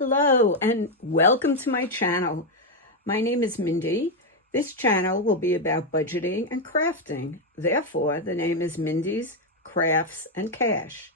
Hello and welcome to my channel. My name is Mindy. This channel will be about budgeting and crafting. Therefore, the name is Mindy's Crafts and Cash.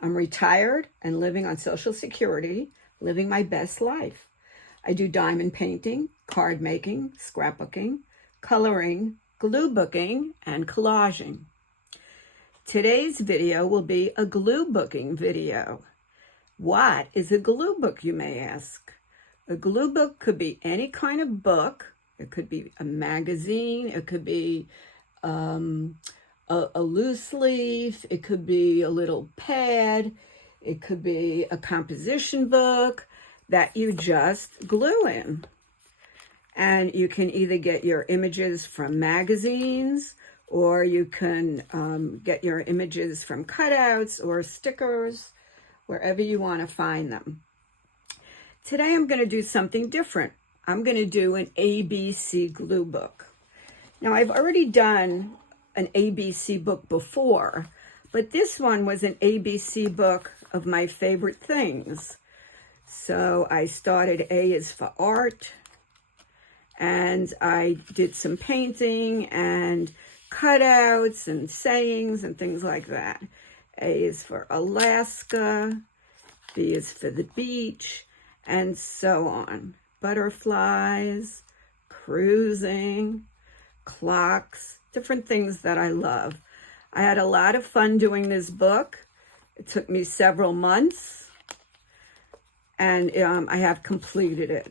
I'm retired and living on Social Security, living my best life. I do diamond painting, card making, scrapbooking, coloring, glue booking, and collaging. Today's video will be a glue booking video. What is a glue book, you may ask? A glue book could be any kind of book. It could be a magazine. It could be a loose leaf. It could be a little pad. It could be a composition book that you just glue in. And you can either get your images from magazines, or you can get your images from cutouts or stickers, wherever you want to find them. Today I'm going to do something different. I'm going to do an ABC glue book. Now, I've already done an ABC book before, but this one was an ABC book of my favorite things. So I started A is for art, and I did some painting and cutouts and sayings and things like that. A is for Alaska, B is for the beach, and so on. Butterflies, cruising, clocks, different things that I love. I had a lot of fun doing this book. It took me several months, and I have completed it.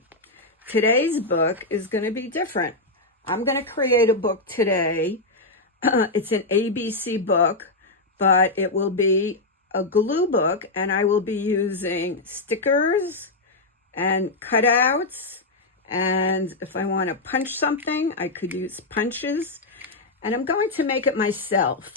Today's book is going to be different. I'm going to create a book today. It's an ABC book, but it will be a glue book, and I will be using stickers and cutouts, and if I want to punch something, I could use punches, and I'm going to make it myself.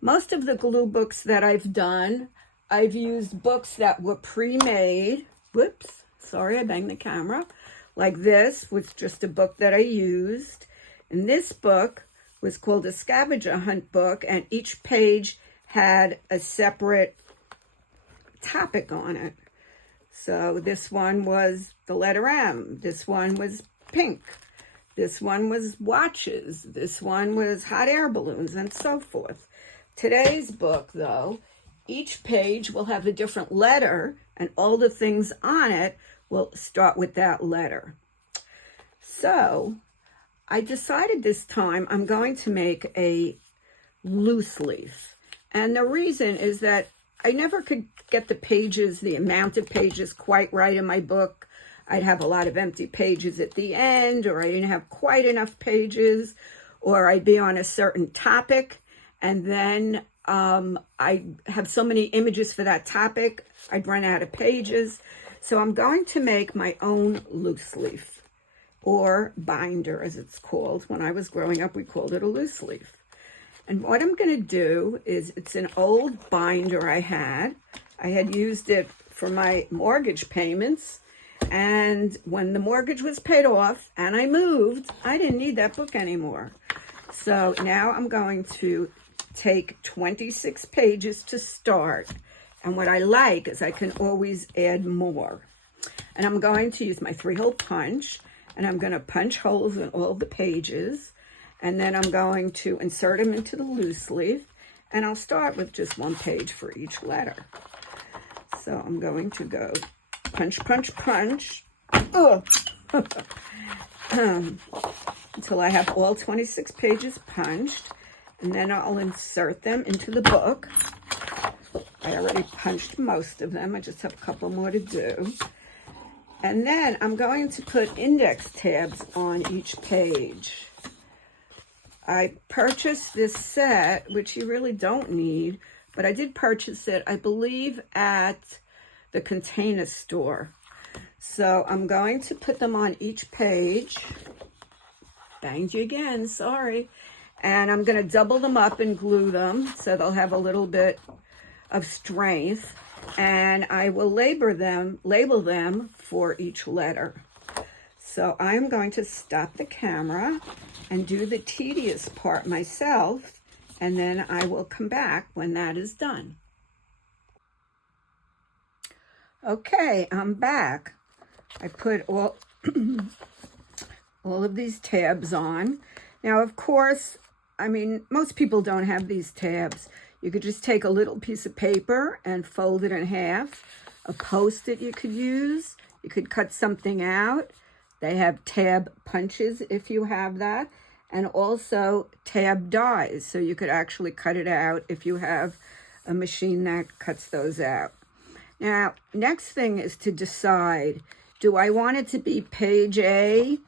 Most of the glue books that I've done, I've used books that were pre-made. Whoops, sorry, I banged the camera. Like this was just a book that I used, and this book was called a scavenger hunt book, and each page had a separate topic on it. So this one was the letter M. This one was pink. This one was watches. This one was hot air balloons, and so forth. Today's book, though, each page will have a different letter, and all the things on it will start with that letter. So I decided this time I'm going to make a loose leaf. And the reason is that I never could get the pages, the amount of pages quite right in my book. I'd have a lot of empty pages at the end, or I didn't have quite enough pages, or I'd be on a certain topic, and then I have so many images for that topic, I'd run out of pages. So I'm going to make my own loose leaf, or binder as it's called. When I was growing up, we called it a loose leaf. And what I'm going to do is, it's an old binder I had. I had used it for my mortgage payments. And when the mortgage was paid off and I moved, I didn't need that book anymore. So now I'm going to take 26 pages to start. And what I like is I can always add more. And I'm going to use my 3-hole punch, and I'm going to punch holes in all the pages. And then I'm going to insert them into the loose leaf, and I'll start with just one page for each letter. So I'm going to go punch, punch, punch, until I have all 26 pages punched, and then I'll insert them into the book. I already punched most of them. I just have a couple more to do. And then I'm going to put index tabs on each page. I purchased this set, which you really don't need, but I did purchase it, I believe, at the Container Store. So I'm going to put them on each page. Banged you again, sorry. And I'm going to double them up and glue them so they'll have a little bit of strength. And I will label them for each letter. So I'm going to stop the camera and do the tedious part myself, and then I will come back when that is done. Okay, I'm back. I put all of these tabs on. Now, of course, I mean, most people don't have these tabs. You could just take a little piece of paper and fold it in half. A Post-it you could use. You could cut something out. They have tab punches if you have that. And also tab dies, so you could actually cut it out if you have a machine that cuts those out. Now, next thing is to decide, do I want it to be page A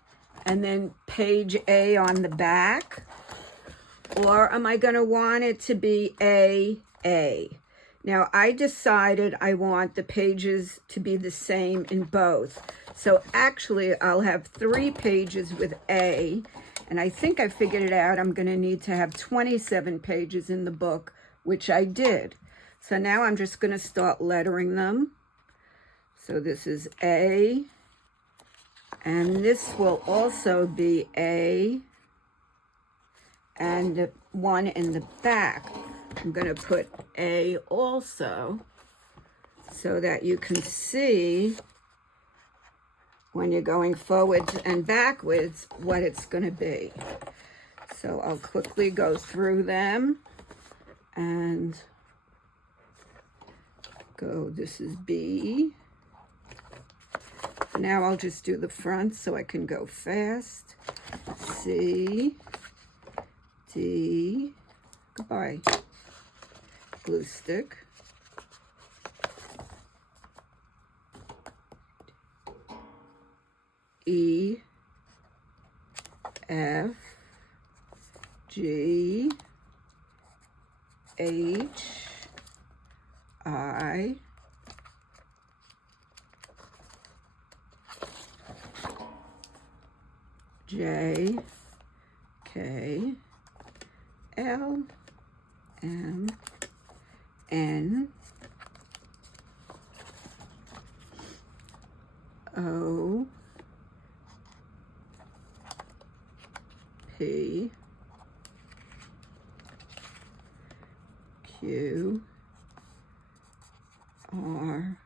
and then page A on the back? Or am I going to want it to be A? Now, I decided I want the pages to be the same in both. So actually, I'll have 3 pages with A. And I think I figured it out. I'm going to need to have 27 pages in the book, which I did. So now I'm just going to start lettering them. So this is A. And this will also be A. And the one in the back, I'm going to put A also, so that you can see when you're going forwards and backwards what it's going to be. So I'll quickly go through them and go, this is B. Now I'll just do the front so I can go fast. C, D, goodbye, glue stick. E, F, G, H, I, J, K, L, M, N, O, P, Q, R,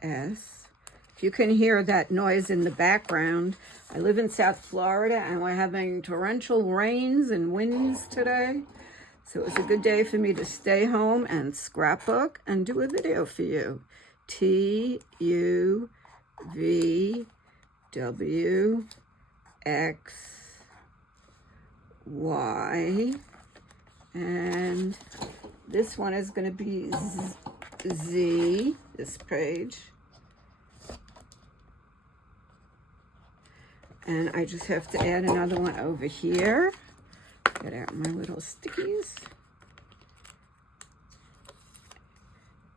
S. If you can hear that noise in the background, I live in South Florida and we're having torrential rains and winds today. So it was a good day for me to stay home and scrapbook and do a video for you. T, U, V, W, X, Y, and this one is going to be Z, this page. And I just have to add another one over here. Get out my little stickies.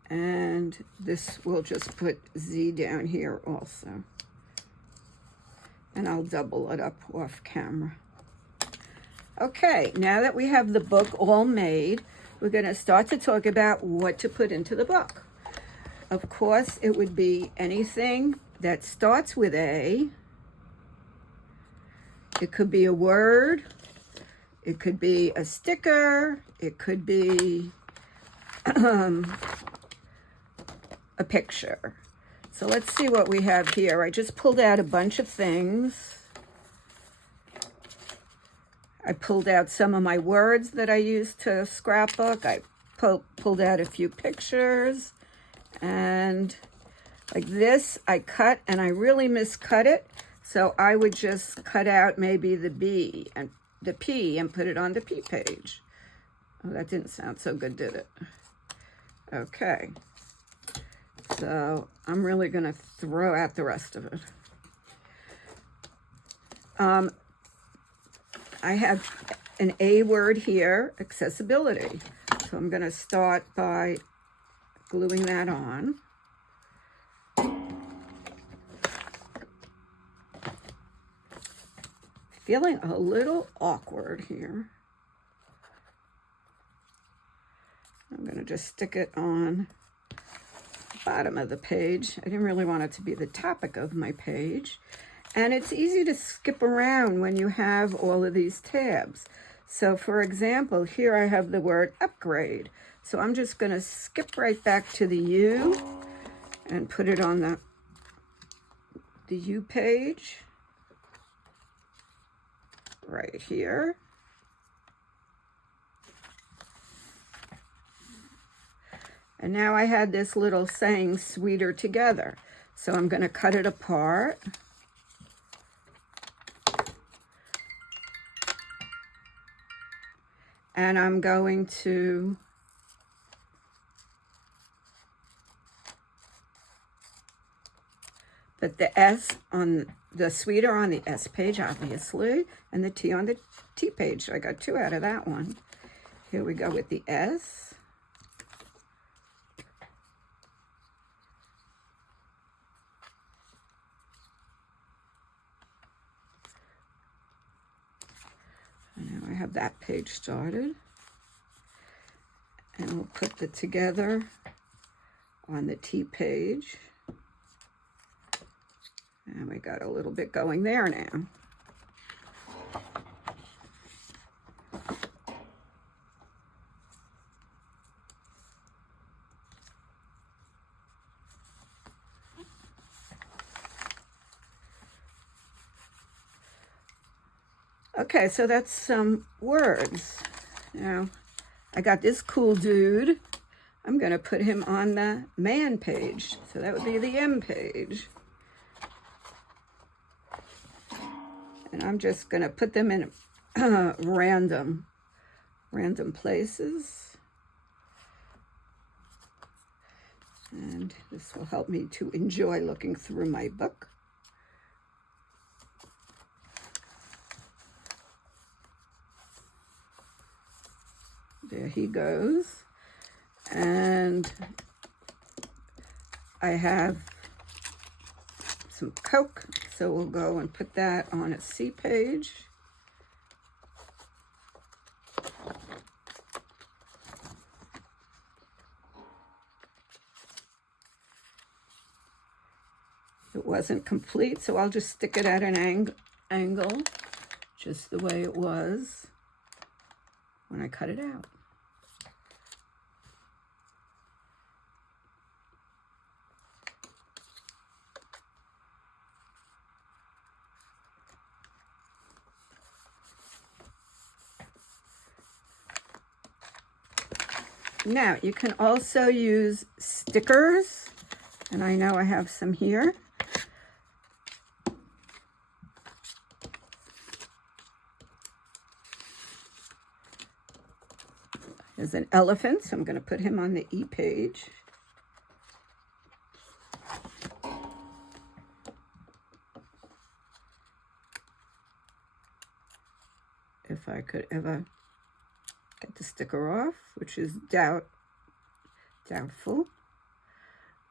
And this will just put Z down here also. And I'll double it up off camera. Okay, now that we have the book all made, we're going to start to talk about what to put into the book. Of course, it would be anything that starts with A. It could be a word. It could be a sticker. It could be a picture. So let's see what we have here. I just pulled out a bunch of things. I pulled out some of my words that I used to scrapbook. I pulled out a few pictures. And like this, I cut and I really miscut it. So I would just cut out maybe the B and the P and put it on the P page. Oh, that didn't sound so good, did it? Okay. So I'm really going to throw out the rest of it. I have an A word here, accessibility. So I'm going to start by gluing that on. Feeling a little awkward here. I'm going to just stick it on the bottom of the page. I didn't really want it to be the topic of my page. And it's easy to skip around when you have all of these tabs. So for example, here I have the word upgrade. So I'm just going to skip right back to the U and put it on the U page right here. And now I had this little saying, sweeter together. So I'm going to cut it apart. And I'm going to put the S on the sweeter on the S page, obviously, and the T on the T page. I got 2 out of that one. Here we go with the S. And now I have that page started. And we'll put the together on the T page. And we got a little bit going there now. Okay, so that's some words. Now, I got this cool dude. I'm going to put him on the man page. So that would be the M page. And I'm just going to put them in random places. And this will help me to enjoy looking through my book. There he goes. And I have some Coke, so we'll go and put that on a C page. It wasn't complete, so I'll just stick it at an angle, just the way it was when I cut it out. Now, you can also use stickers, and I know I have some here. There's an elephant, so I'm going to put him on the E page. If I could ever get the sticker off, which is doubtful,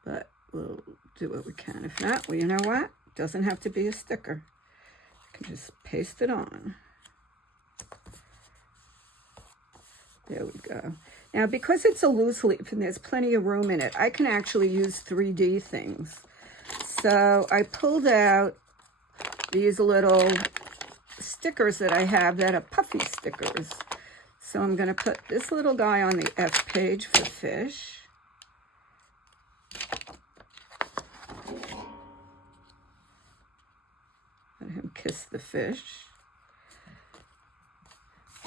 but we'll do what we can. If not, well, you know what? It doesn't have to be a sticker. I can just paste it on. There we go. Now, because it's a loose leaf and there's plenty of room in it, I can actually use 3D things. So I pulled out these little stickers that I have that are puffy stickers. So I'm going to put this little guy on the F page for fish. Let him kiss the fish.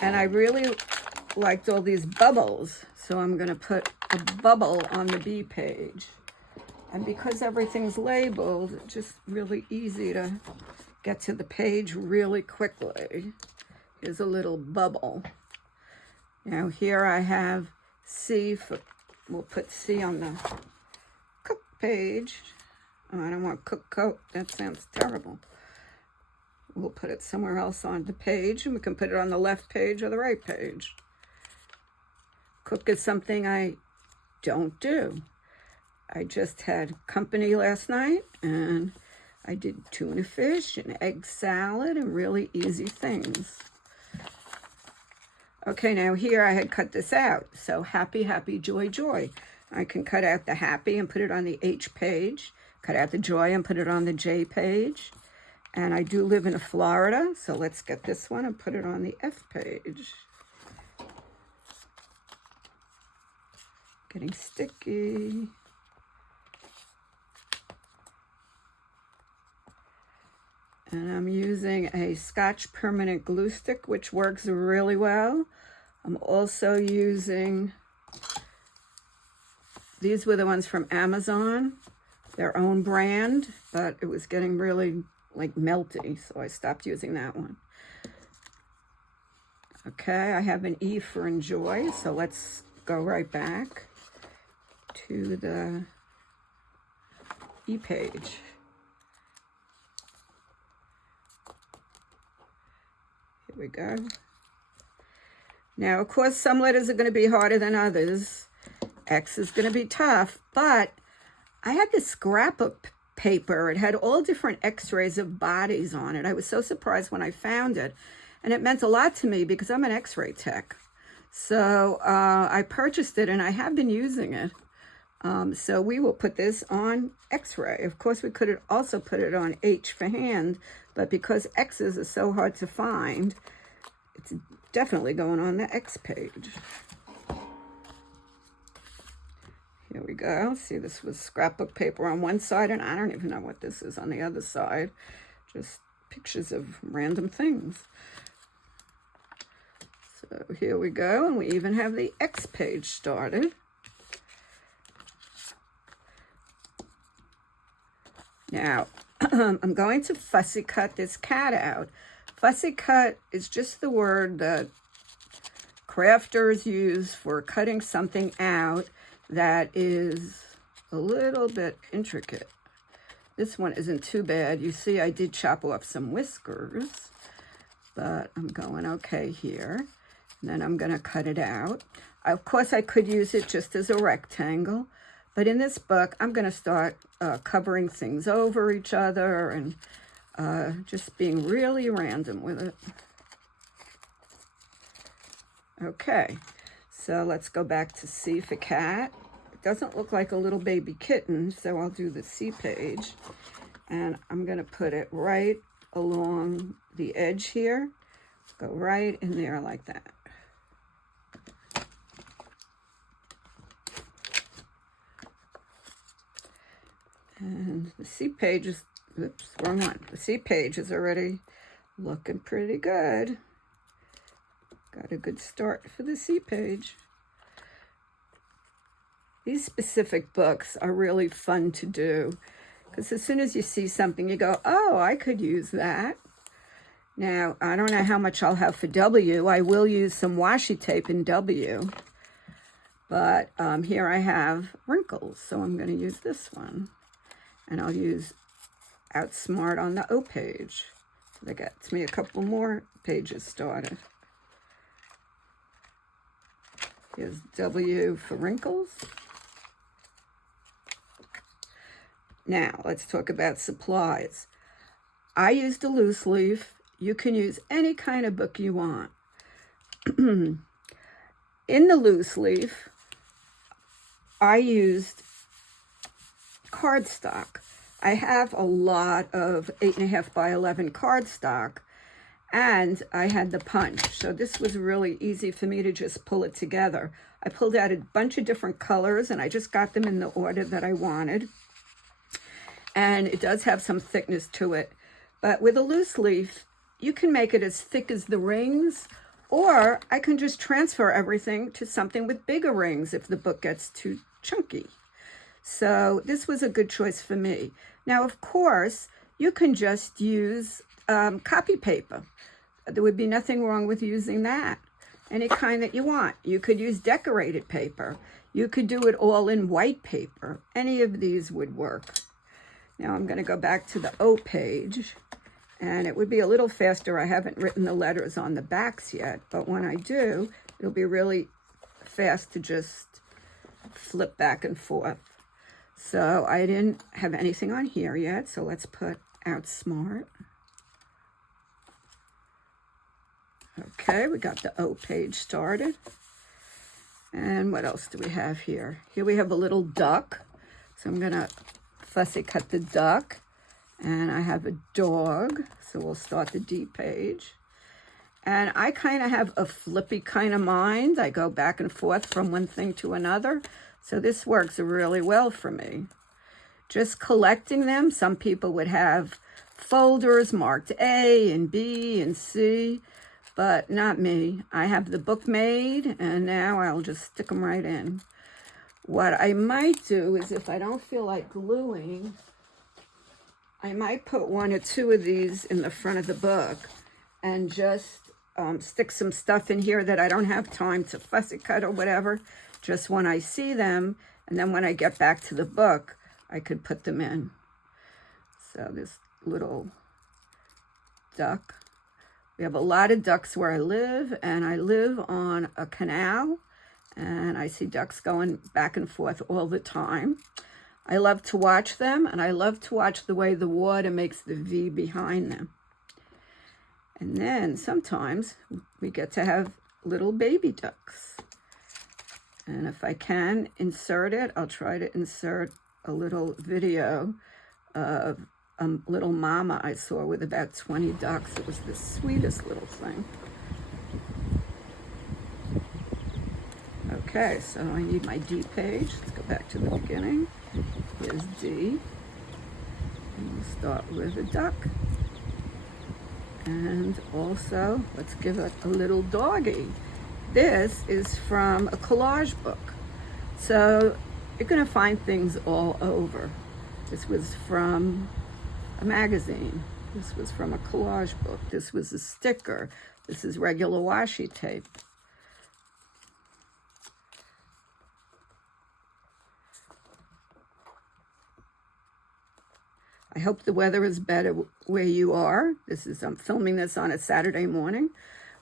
And I really liked all these bubbles, so I'm going to put a bubble on the B page. And because everything's labeled, it's just really easy to get to the page really quickly. Here's a little bubble. Now here I have C, we'll put C on the cook page. Oh, I don't want cook coat, that sounds terrible. We'll put it somewhere else on the page, and we can put it on the left page or the right page. Cook is something I don't do. I just had company last night, and I did tuna fish and egg salad and really easy things. Okay, now here I had cut this out. So happy, happy, joy, joy. I can cut out the happy and put it on the H page, cut out the joy and put it on the J page. And I do live in Florida, so let's get this one and put it on the F page. Getting sticky. And I'm using a Scotch Permanent Glue Stick, which works really well. I'm also using, these were the ones from Amazon, their own brand, but it was getting really like melty, so I stopped using that one. Okay, I have an E for enjoy, so let's go right back to the E page. Here we go. Now, of course, some letters are going to be harder than others. X is going to be tough, but I had this scrapbook paper. It had all different x-rays of bodies on it. I was so surprised when I found it. And it meant a lot to me because I'm an x-ray tech. So I purchased it and I have been using it. So we will put this on x-ray. Of course, we could also put it on H for hand, but because X's are so hard to find, it's definitely going on the X page. Here we go. See, this was scrapbook paper on one side, and I don't even know what this is on the other side. Just pictures of random things. So here we go, and we even have the X page started. Now, I'm going to fussy cut this cat out. Fussy cut is just the word that crafters use for cutting something out that is a little bit intricate. This one isn't too bad. You see, I did chop off some whiskers, but I'm going okay here. And then I'm going to cut it out. Of course, I could use it just as a rectangle, but in this book, I'm going to start covering things over each other and just being really random with it. Okay, so let's go back to C for cat. It doesn't look like a little baby kitten, so I'll do the C page. And I'm going to put it right along the edge here. Go right in there like that. And the C page is, oops, wrong one. The C page is already looking pretty good. Got a good start for the C page. These specific books are really fun to do because as soon as you see something, you go, oh, I could use that. Now, I don't know how much I'll have for W. I will use some washi tape in W. But here I have wrinkles, so I'm going to use this one. And I'll use Outsmart on the O page. So that gets me a couple more pages started. Here's W for wrinkles. Now, let's talk about supplies. I used a loose leaf. You can use any kind of book you want. In the loose leaf, I used cardstock. I have a lot of 8.5 by 11 cardstock, and I had the punch. So this was really easy for me to just pull it together. I pulled out a bunch of different colors, and I just got them in the order that I wanted. And it does have some thickness to it. But with a loose leaf, you can make it as thick as the rings, or I can just transfer everything to something with bigger rings if the book gets too chunky. So this was a good choice for me. Now, of course, you can just use copy paper. There would be nothing wrong with using that. Any kind that you want. You could use decorated paper. You could do it all in white paper. Any of these would work. Now I'm going to go back to the O page. And it would be a little faster. I haven't written the letters on the backs yet. But when I do, it'll be really fast to just flip back and forth. So I didn't have anything on here yet, so let's put Outsmart. Okay, we got the O page started. And what else do we have here? Here we have a little duck. So I'm going to fussy cut the duck. And I have a dog, so we'll start the D page. And I kind of have a flippy kind of mind. I go back and forth from one thing to another. So this works really well for me. just collecting them. Some people would have folders marked A and B and C, but not me. I have the book made, and now I'll just stick them right in. What I might do is, if I don't feel like gluing, I might put 1 or 2 of these in the front of the book and just stick some stuff in here that I don't have time to fussy cut or whatever, just when I see them, and then when I get back to the book, I could put them in. So this little duck. We have a lot of ducks where I live, and I live on a canal, and I see ducks going back and forth all the time. I love to watch them, and I love to watch the way the water makes the V behind them. And then sometimes we get to have little baby ducks. And if I can insert it, I'll try to insert a little video of a little mama I saw with about 20 ducks. It was the sweetest little thing. Okay, so I need my D page. Let's go back to the beginning. Here's D. And we'll start with a duck. And also, let's give it a little doggy. This is from a collage book. So you're going to find things all over. This was from a magazine. This was from a collage book. This was a sticker. This is regular washi tape. I hope the weather is better where you are. I'm filming this on a Saturday morning.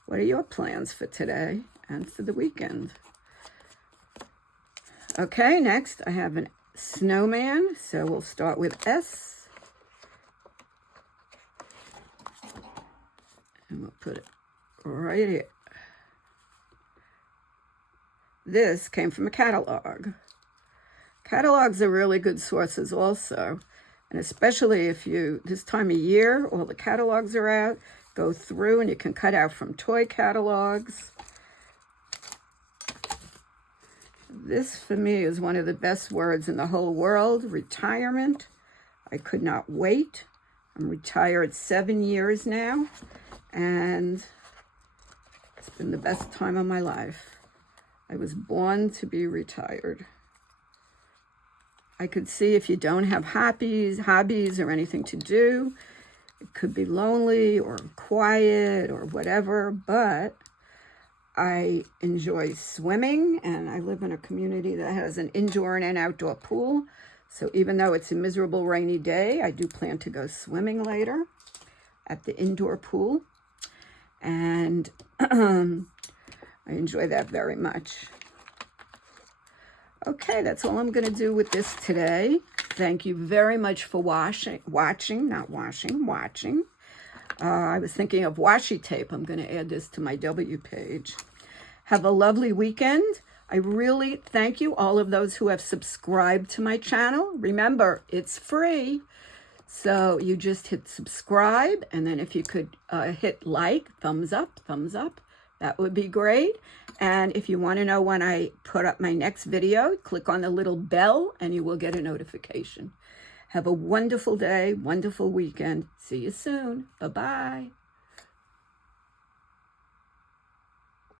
What are your plans for today and for the weekend? Okay, next I have a snowman. So we'll start with S. And we'll put it right here. This came from a catalog. Catalogs are really good sources also. And especially if this time of year, all the catalogs are out, go through and you can cut out from toy catalogs. This for me is one of the best words in the whole world, retirement. I could not wait. I'm retired 7 years now, and it's been the best time of my life. I was born to be retired. I could see if you don't have hobbies or anything to do, it could be lonely or quiet or whatever, but I enjoy swimming, and I live in a community that has an indoor and an outdoor pool. So even though it's a miserable rainy day, I do plan to go swimming later at the indoor pool. And I enjoy that very much. Okay, that's all I'm going to do with this today. Thank you very much for watching. I was thinking of washi tape. I'm going to add this to my W page. Have a lovely weekend. I really thank you, all of those who have subscribed to my channel. Remember, it's free. So you just hit subscribe, and then if you could hit like, thumbs up, that would be great. And if you want to know when I put up my next video, click on the little bell and you will get a notification. Have a wonderful day, wonderful weekend. See you soon. Bye-bye.